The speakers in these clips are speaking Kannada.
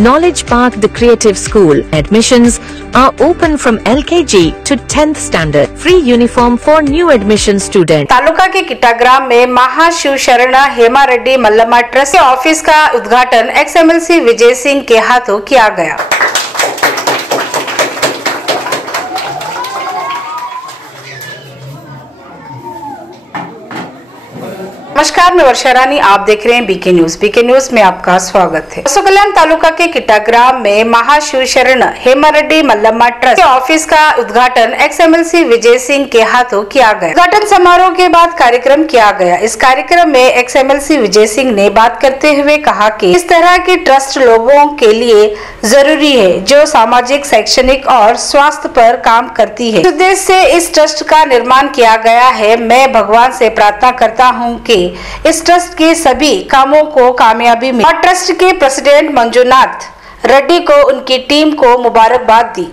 Knowledge Park, the Creative School. Admissions are open from LKG to 10th standard. Free uniform for new admission students. Taluka के किटाग्राम में महाशिव शरण हेमा रेड्डी मल्लम्मा ट्रस्ट के ऑफिस का उद्घाटन XMLC विजय सिंह के हाथों किया गया। नमस्कार, मैं वर्षा रानी, आप देख रहे हैं बीके न्यूज। बीके न्यूज में आपका स्वागत है। कल्याण तालुका के किटाग्राम में महाशिव शरण हेमा रेड्डी मल्लम्मा ट्रस्ट के ऑफिस का उद्घाटन XMLC विजय सिंह के हाथों किया गया। उद्घाटन समारोह के बाद कार्यक्रम किया गया। इस कार्यक्रम में XMLC विजय सिंह ने बात करते हुए कहा कि इस तरह की ट्रस्ट लोगों के लिए जरूरी है जो सामाजिक, शैक्षणिक और स्वास्थ्य पर काम करती है। इस उद्देश्य से इस ट्रस्ट का निर्माण किया गया है। मैं भगवान से प्रार्थना करता हूँ कि इस ट्रस्ट के सभी कामों को कामयाबी मिले। और ट्रस्ट के प्रेसिडेंट मंजुनाथ रेड्डी को उनकी टीम को मुबारकबाद दी।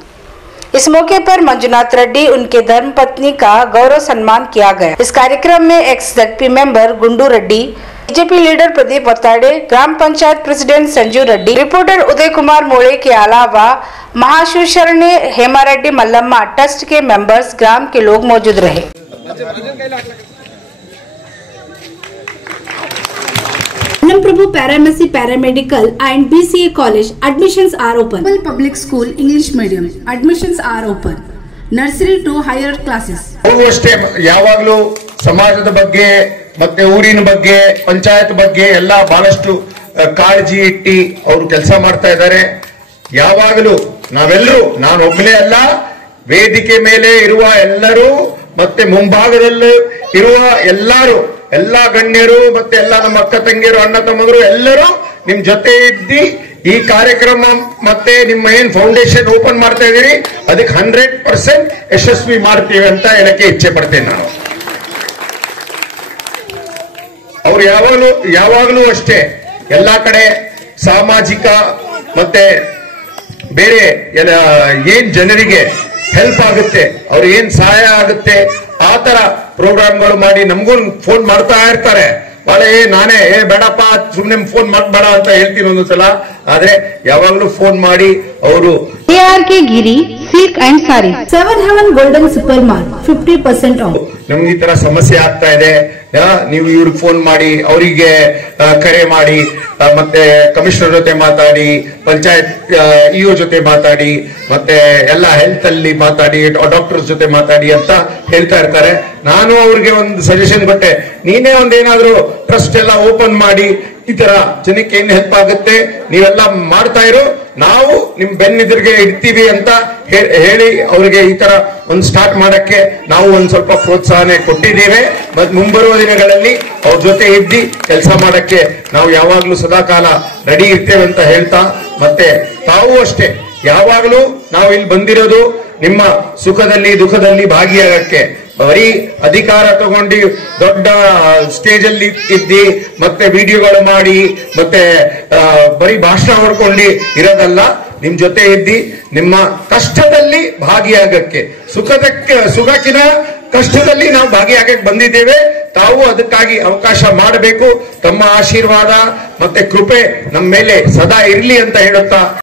इस मौके पर मंजुनाथ रेड्डी उनके धर्मपत्नी का गौरव सम्मान किया गया। इस कार्यक्रम में ex ZP member Gundu Reddy, BJP leader Pradeep Watade, ग्राम पंचायत प्रेसिडेंट संजू रेड्डी, रिपोर्टर उदय कुमार मोड़े के अलावा महाशिव शरण हेमा रेड्डी मल्लम्मा ट्रस्ट के मेंबर्स, ग्राम के लोग मौजूद रहे। Prabhu Paramedici Paramedical and BCA College admissions are open. Public School English Medium admissions are open. Nursery to higher classes. ಅಷ್ಟೇ ಯಾವಾಗಲೂ ಸಮಾಜದ ಬಗ್ಗೆ ಮತ್ತೆ ಊರಿನ ಬಗ್ಗೆ ಪಂಚಾಯತ್ ಬಗ್ಗೆ ಎಲ್ಲ ಬಹಳಷ್ಟು ಕಾಳಜಿ ಇಟ್ಟಿ ಅವರು ಕೆಲಸ ಮಾಡ್ತಾ ಇದ್ದಾರೆ. ಯಾವಾಗಲೂ ನಾವೆಲ್ಲರೂ, ನಾನು ಒಬ್ಬನೇ ಅಲ್ಲ, ವೇದಿಕೆ ಮೇಲೆ ಇರುವ ಎಲ್ಲರೂ ಮತ್ತೆ ಮುಂಭಾಗದಲ್ಲಿ ಇರುವ ಎಲ್ಲಾ ಗಣ್ಯರು ಮತ್ತೆ ಎಲ್ಲ ನಮ್ಮ ಅಕ್ಕ ತಂಗಿಯರು, ಅಣ್ಣ ತಮ್ಮಂದರು ಎಲ್ಲರೂ ನಿಮ್ ಜೊತೆ ಇದ್ದಿ ಈ ಕಾರ್ಯಕ್ರಮ ಮತ್ತೆ ನಿಮ್ಮ ಏನ್ ಫೌಂಡೇಶನ್ ಓಪನ್ ಮಾಡ್ತಾ ಇದೀರಿ ಅದಕ್ಕೆ 100% ಯಶಸ್ವಿ ಮಾಡ್ತೀವಿ ಅಂತ ಹೇಳಕ್ಕೆ ಇಚ್ಛೆ ಪಡ್ತೇನೆ ನಾನು. ಅವ್ರು ಯಾವಾಗಲೂ ಅಷ್ಟೇ ಎಲ್ಲಾ ಕಡೆ ಸಾಮಾಜಿಕ ಮತ್ತೆ ಬೇರೆ ಏನ್ ಜನರಿಗೆ ಹೆಲ್ಪ್ ಆಗುತ್ತೆ, ಅವ್ರು ಏನ್ ಸಹಾಯ ಆಗುತ್ತೆ ಆ ತರ ಪ್ರೋಗ್ರಾಮ್ಗಳು ಮಾಡಿ ನಮಗೂ ಫೋನ್ ಮಾಡ್ತಾ ಇರ್ತಾರೆ. ನಾನೇ ಬೇಡಪ್ಪ ಸುಮ್ನೆ ಫೋನ್ ಮಾಡಬೇಡ ಅಂತ ಹೇಳ್ತೀನಿ ಒಂದೊಂದ್ಸಲ. ಆದ್ರೆ ಯಾವಾಗ್ಲೂ ಫೋನ್ ಮಾಡಿ ಅವರು ARK Giri silk and sorry 7 Heaven golden super mart 50% of. ನಮ್ಗೆ ಈ ತರ ಸಮಸ್ಯೆ ಆಗ್ತಾ ಇದೆ, ನೀವು ಇವ್ರಿಗೆ ಫೋನ್ ಮಾಡಿ, ಅವರಿಗೆ ಕರೆ ಮಾಡಿ, ಮತ್ತೆ ಕಮಿಷನರ್ ಜೊತೆ ಮಾತಾಡಿ, ಪಂಚಾಯತ್ ಇಒ ಜೊತೆ ಮಾತಾಡಿ, ಮತ್ತೆ ಎಲ್ಲ ಹೆಲ್ತ್ ಅಲ್ಲಿ ಮಾತಾಡಿ, ಡಾಕ್ಟರ್ಸ್ ಜೊತೆ ಮಾತಾಡಿ ಅಂತ ಹೇಳ್ತಾ ಇರ್ತಾರೆ. ನಾನು ಅವ್ರಿಗೆ ಒಂದು ಸಜೆಷನ್ ಕೊಟ್ಟೆ, ನೀನೇ ಒಂದೇನಾದ್ರೂ ಟ್ರಸ್ಟ್ ಎಲ್ಲ ಓಪನ್ ಮಾಡಿ ಈ ತರ ಜನಕ್ಕೆ ಏನ್ ಹೆಲ್ಪ್ ಆಗುತ್ತೆ ನೀವೆಲ್ಲ ಮಾಡ್ತಾ ಇರೋ, ನಾವು ನಿಮ್ ಬೆನ್ನೆದುರಿಗೆ ಇಡ್ತೀವಿ ಅಂತ ಹೇಳಿ ಅವ್ರಿಗೆ ಈ ತರ ಒಂದು ಸ್ಟಾರ್ಟ್ ಮಾಡಕ್ಕೆ ನಾವು ಒಂದ್ ಸ್ವಲ್ಪ ಪ್ರೋತ್ಸಾಹನೆ ಕೊಟ್ಟಿದ್ದೇವೆ. ಮತ್ತೆ ಮುಂಬರುವ ದಿನಗಳಲ್ಲಿ ಅವ್ರ ಜೊತೆ ಇದ್ದಿ ಕೆಲಸ ಮಾಡಕ್ಕೆ ನಾವು ಯಾವಾಗ್ಲೂ ಸದಾಕಾಲ ರೆಡಿ ಇರ್ತೇವೆ ಅಂತ ಹೇಳ್ತಾ, ಮತ್ತೆ ತಾವು ಅಷ್ಟೇ ಯಾವಾಗ್ಲೂ ನಾವು ಇಲ್ಲಿ ಬಂದಿರೋದು ನಿಮ್ಮ ಸುಖದಲ್ಲಿ ದುಃಖದಲ್ಲಿ ಭಾಗಿಯಾಗಕ್ಕೆ. ಬರೀ ಅಧಿಕಾರ ತಗೊಂಡು ದೊಡ್ಡ ಸ್ಟೇಜ್ ಅಲ್ಲಿ ಇದ್ದಿ ಮತ್ತೆ ವಿಡಿಯೋಗಳು ಮಾಡಿ ಮತ್ತೆ ಬರೀ ಭಾಷಣ ಹೊಡ್ಕೊಂಡು ಇರೋದಲ್ಲ, ನಿಮ್ ಜೊತೆ ಇದ್ದಿ ನಿಮ್ಮ ಕಷ್ಟದಲ್ಲಿ ಭಾಗಿಯಾಗಕ್ಕೆ, ಸುಖಕ್ಕಿನ ಕಷ್ಟದಲ್ಲಿ ನಾವು ಭಾಗಿಯಾಗಕ್ಕೆ ಬಂದಿದ್ದೇವೆ. ತಾವು ಅದಕ್ಕಾಗಿ ಅವಕಾಶ ಮಾಡಬೇಕು. ತಮ್ಮ ಆಶೀರ್ವಾದ ಮತ್ತೆ ಕೃಪೆ ನಮ್ಮ ಮೇಲೆ ಸದಾ ಇರ್ಲಿ ಅಂತ ಹೇಳುತ್ತಾ